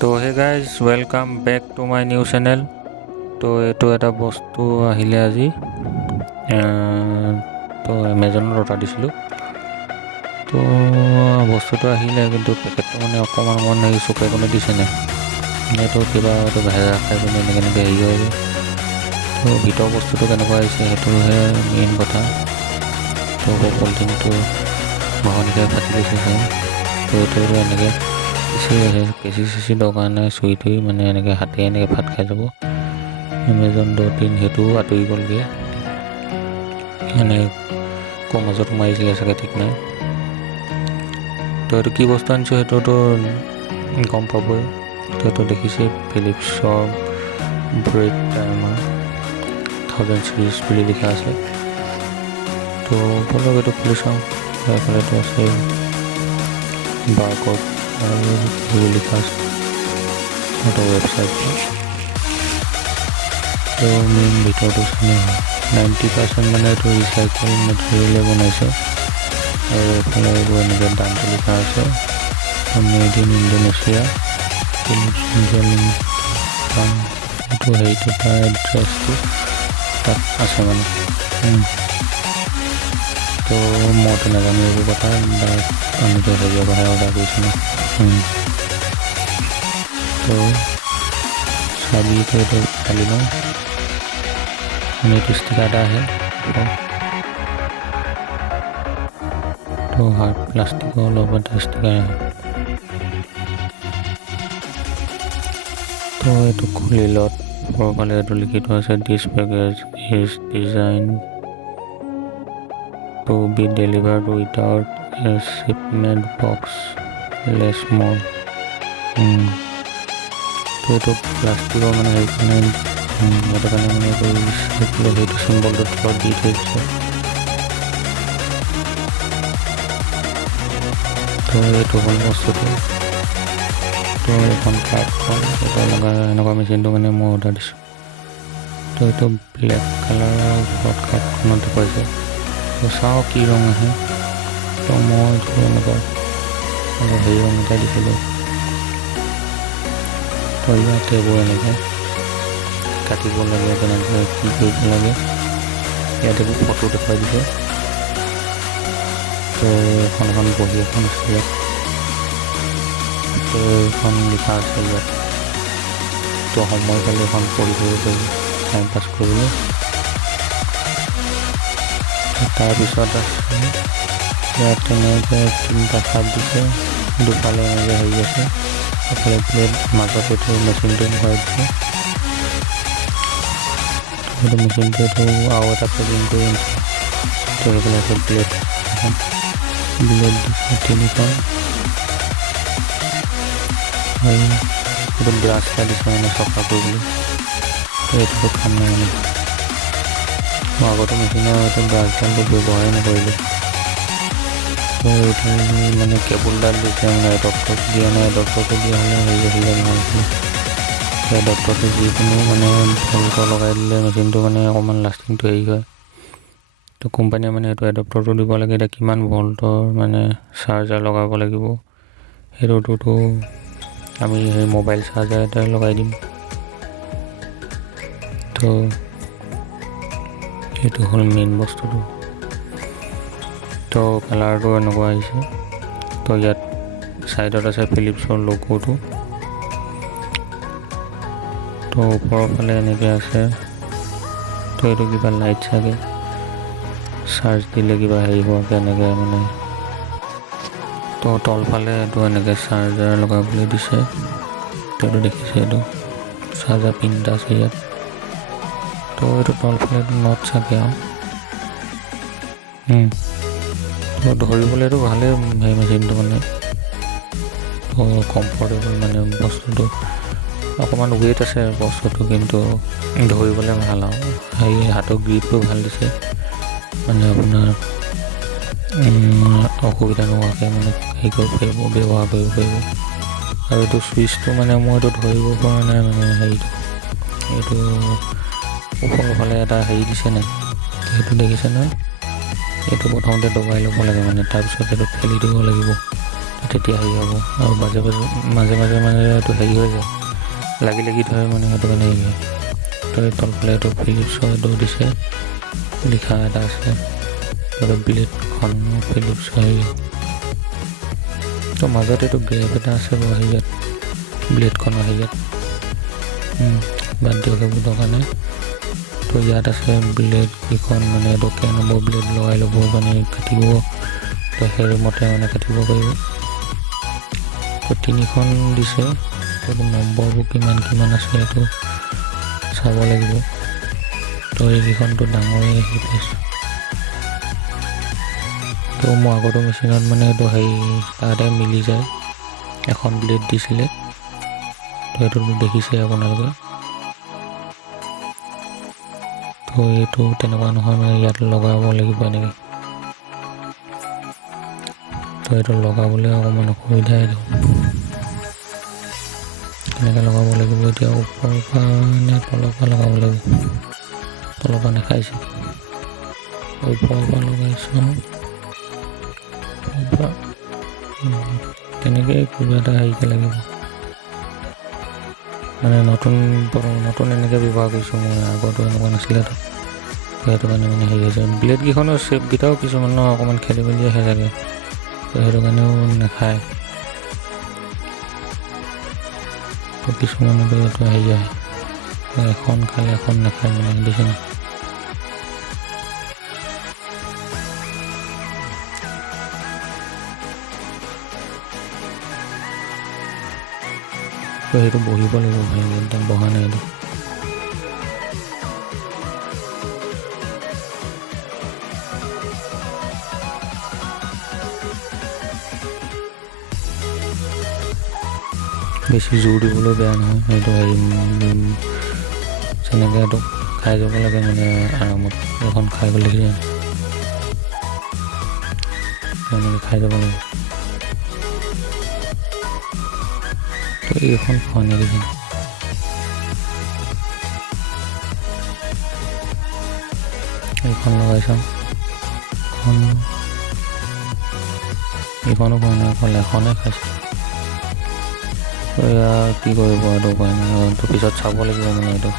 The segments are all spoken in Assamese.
তো hey guys welcome back to my new channel. তো এইটো এটা বস্তু আহিলে আজি, তো এমেজনত অৰ্ডাৰ দিছিলোঁ। তো বস্তুটো আহিলে, কিন্তু পেকেটটো মানে অকণমান হেৰি চুকে কোণে দিছে নাই, এইটো কিবা এইটো ভেজা খাই পিনে এনেকৈ হেৰি হয়। তো ভিতৰৰ বস্তুটো কেনেকুৱা আহিছে সেইটোহে মেইন কথা। তো পলিথিনটো ভগনিকৈ ফাটি গৈছে চাই। তো এইটো এনেকৈ কেঁচি চেচি দৰকাৰ নাই, চুই থুই মানে এনেকৈ হাতে এনেকৈ ফাট খাই যাব। এমেজন .in সেইটোও আঁতৰি গ'লগৈ, মানে ক'ৰ মাজত সোমাইছিলে চাগে ঠিক নাই। তো এইটো কি বস্তু আনিছোঁ সেইটোতো গম পাবই। তো এইটো দেখিছে ফিলিপছৰ ব্ৰেড টাইমাৰ 1000 চিৰিজ বুলি লিখা আছে। তো বলক এইটো খুলি চাওঁ। এইফালেতো আছে বাৰক'ড আৰু লিখা আছে এটা ৱেবছাইটটো। তো মেইন ভিতৰটো 90% মানে এইটো ৰিচাইকেল মেটেৰিয়েলে বনাইছে। আৰু এইফালে এইবোৰ এনেকৈ দামটো লিখা আছে, made in Indonesia, Philips India limited. এইটো হেৰিটো তাৰ এড্ৰেছটো তাত আছে মানে। তো মইতো নাজানো এইবোৰ কথা, ডাইৰেক্ট আমিতো হেৰিয়ৰ পৰাহে অৰ্ডাৰ কৰিছিলোঁ। তো চাবিটো এইটো খালি লওঁ, এইটো ষ্টিকাৰ এটা আহে। তো হাৰ্ড প্লাষ্টিকৰ অলপ এটা ষ্টিকাৰ আহে। তো এইটো খুলি লত ওপৰফালে এইটো লিখি থোৱা আছে, this package is designed to be delivered without a shipment box less মোৰ। তো এইটো প্লাষ্টিকৰ মানে সেইকাৰণে সেইটো কাৰণে মানে এইটো ৰিচাইকেলৰ সেইটো চিম্বলটো তলত দি থৈ দিছে। তো এইটো হ'ল বস্তুটো। তো এইখন কাৰ্ডখন এইটো এনেকুৱা মেচিনটো মানে মই অৰ্ডাৰ দিছোঁ। তো এইটো ব্লেক কালাৰৰ ওপৰত কাৰ্ডখনত দেখুৱাইছে। তো চাওঁ কি ৰং আহে। তো মই এইটো এনেকুৱা হেৰি ৰং এটা দিছিলোঁ। তো ইয়াত এইবোৰ এনেকৈ কাটিব লাগে, কেনেকৈ কি কৰিব লাগে ইয়াত এইবোৰ ফটো দেখুৱাই দিছে। তো এখন বহী এখন আছে ইয়াত। তো এইখন লিখা আছে ইয়াত। তো সময় পালে এখন পঢ়ি থাকিব পাৰি টাইম পাছ কৰিবলৈ। তাৰপিছত আছে ইয়াত এনেকৈ 3টা কাপ দিছে, দুফালে এনেকৈ হেৰি আছে, এফালে প্লেট, মাজত এইটো মেচিনটো ভৰাই দিছে। সেইটো মেচিনটো এইটো আৰু এটা পেকিং কৰি আনিছে। তো সেইফালে আছে প্লেট দিছে 3খন, আৰু এইটো ব্ৰাছ এটা দিছে মানে চফা কৰিবলৈ। তো এইটোতো কাম নাই মানে, মই আগতে মেচিনৰ এইটো ব্ৰাছডালটো ব্যৱহাৰেই নকৰিলোঁ। তো এইটো মানে কেবুলডাল দিছে, মানে এডপ্টৰটো দিয়া নাই। এডপ্টৰটো দিয়া হ'লে হেৰি আহিলে ভাল আছিলে। এডপ্টৰটো যিকোনো মানে ভল্টৰ লগাই দিলে মেচিনটো মানে অকণমান লাষ্টিংটো হেৰি হয়। তো কোম্পানীয়ে মানে এইটো এডপ্টৰটো দিব লাগে। এতিয়া কিমান ভল্টৰ মানে চাৰ্জাৰ লগাব লাগিব সেইটোতো আমি সেই মোবাইল চাৰ্জাৰ এটা লগাই দিম। তো সেইটো হ'ল মেইন বস্তুটো। তো কালাৰটো এনেকুৱা আহিছে। তো ইয়াত ছাইডত আছে ফিলিপছৰ লোগোটো। তো ওপৰৰ ফালে এনেকৈ আছে। তো এইটো কিবা লাইট চাগে, চাৰ্জ দিলে কিবা হেৰি হোৱাকৈ এনেকৈ মানে। তো তলফালে এইটো এনেকৈ চাৰ্জাৰ লগাবলৈ দিছে। তো এইটো দেখিছে, এইটো চাৰ্জাৰ পিনটা আছে ইয়াত। তো এইটো তলফালে নট চাগে আৰু তো ধৰিবলৈতো ভালেই সেই মেচিনটো মানে। তো কমফৰ্টেবল মানে বস্তুটো, অকণমান ৱেইট আছে বস্তুটো, কিন্তু ধৰিবলৈ ভাল আৰু হেৰি হাতৰ গ্ৰিপটো ভাল দিছে, মানে আপোনাৰ অসুবিধা নোহোৱাকৈ মানে হেৰি কৰিব পাৰিব, ব্যৱহাৰ কৰিব পাৰিব। আৰু এইটো চুইচটো মানে মই এইটো ধৰিব পৰা নাই, মানে হেৰিটো এইটো ওপৰৰ ফালে এটা হেৰি দিছে নাই, সেইটো দেখিছে নহয়। এইটো প্ৰথমতে দবাই ল'ব লাগে মানে, তাৰপিছত এইটো ঠেলি দিব লাগিব। তেতিয়া হেৰি হ'ব। আৰু মাজে মাজে এইটো হেৰি হৈ যায়, লাগি ধৰে মানে, সেইটো কাৰণে হেৰি হয়। তো তলফালে এইটো ফিলিপছৰ এইটো দিছে, লিখা এটা আছে, আৰু ব্লেডখন ফিলিপছৰ হেৰি। তো মাজত এইটো গেপ এটা আছে বাৰু হেৰিয়াত, ব্লেডখনৰ হেৰিয়াত। বাদ দিয়ক সেইবোৰ দৰকাৰ নাই। তো ইয়াত আছে ব্লেড কেইখন, মানে এইটো কেই নম্বৰ ব্লেড লগাই ল'ব, মানে কাটিব, তো সেই মতে মানে কাটিব পাৰিব। তো 3খন দিছে, তো নম্বৰবোৰ কিমান আছে এইটো চাব লাগিব। তো এইকেইখনটো ডাঙৰেই আহি পাইছোঁ। তো মোৰ আগতো মেচিনত মানে এইটো হেৰি তাতে মিলি যায়, এখন ব্লেড দিছিলে। তো এইটোতো দেখিছে আপোনালোকে। তো এইটো তেনেকুৱা নহয়, মানে ইয়াত লগাব লাগিব এনেকৈ। তো এইটো লগাবলৈ অকণমান অসুবিধা এইটো, কেনেকৈ লগাব লাগিব এতিয়া, ওপৰৰ পৰা নে তলৰ পৰা লগাব লাগিব। তলৰ পৰা দেখাইছে, ওপৰৰ পৰা লগাইছোঁ, তেনেকৈ কিবা এটা হেৰিকৈ লাগিব, মানে নতুন এনেকৈ ব্যৱহাৰ কৰিছোঁ মই, আগতো এনেকুৱা নাছিলেতো। সেইটো কাৰণে মানে হেৰি হৈছে, ব্লেডকেইখনৰ শ্বেপকেইটাও কিছুমানৰ অকণমান খেলি মেলি আহে থাকে, তো সেইটো কাৰণেও নাখায়। তো কিছুমানতো এইটো হেৰি আহে, এখন খালে এখন নাখায়, মানে দেখিছেনে। তো সেইটো বহিব লাগিব, ভাই একদম বহা নাই এইটো। বেছি জোৰ দিবলৈ বেয়া নহয়, সেইটো হেৰি যেনেকৈ এইটো খাই যাব লাগে, মানে আৰামত এখন খাই গ'লে তেনেকৈ খাই যাব লাগে। তো এইখন খোৱা নেকি, এইখন লগাই চাওঁ, এইখনো খোৱা নাই, অকল এখনে খাইছোঁ। তো এয়া কি কৰিব, এইটো উপায় নাই, তো পিছত চাব লাগিব মানে এইটো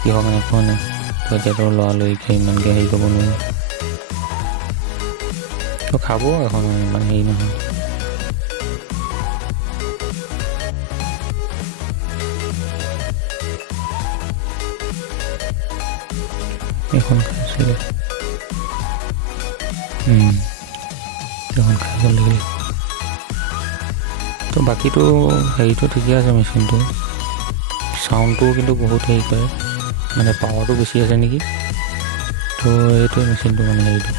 কিহৰ কাৰণে খোৱা নাই। তো এতিয়াতো লৰালৰিকৈ ইমানকৈ হেৰি কৰিব নোৱাৰোঁ। তো খাব এখন, ইমান হেৰি নহয়। এইখন খাইছিলোঁ, এইখন খাই ভাল লাগিলে। তো বাকীটো হেৰিটো ঠিকে আছে, মেচিনটো চাউণ্ডটোও কিন্তু বহুত হেৰি কৰে, মানে পাৱাৰটো বেছি আছে নেকি। তো এইটোৱে মেচিনটো মানে হেৰিটো।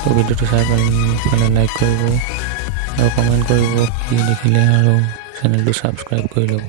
তো ভিডিঅ'টো চাই পালে লাইক কৰিব আৰু কমেণ্ট কৰিব, কি দেখিলে, আৰু চেনেলটো ছাবস্ক্ৰাইব কৰি ল'ব।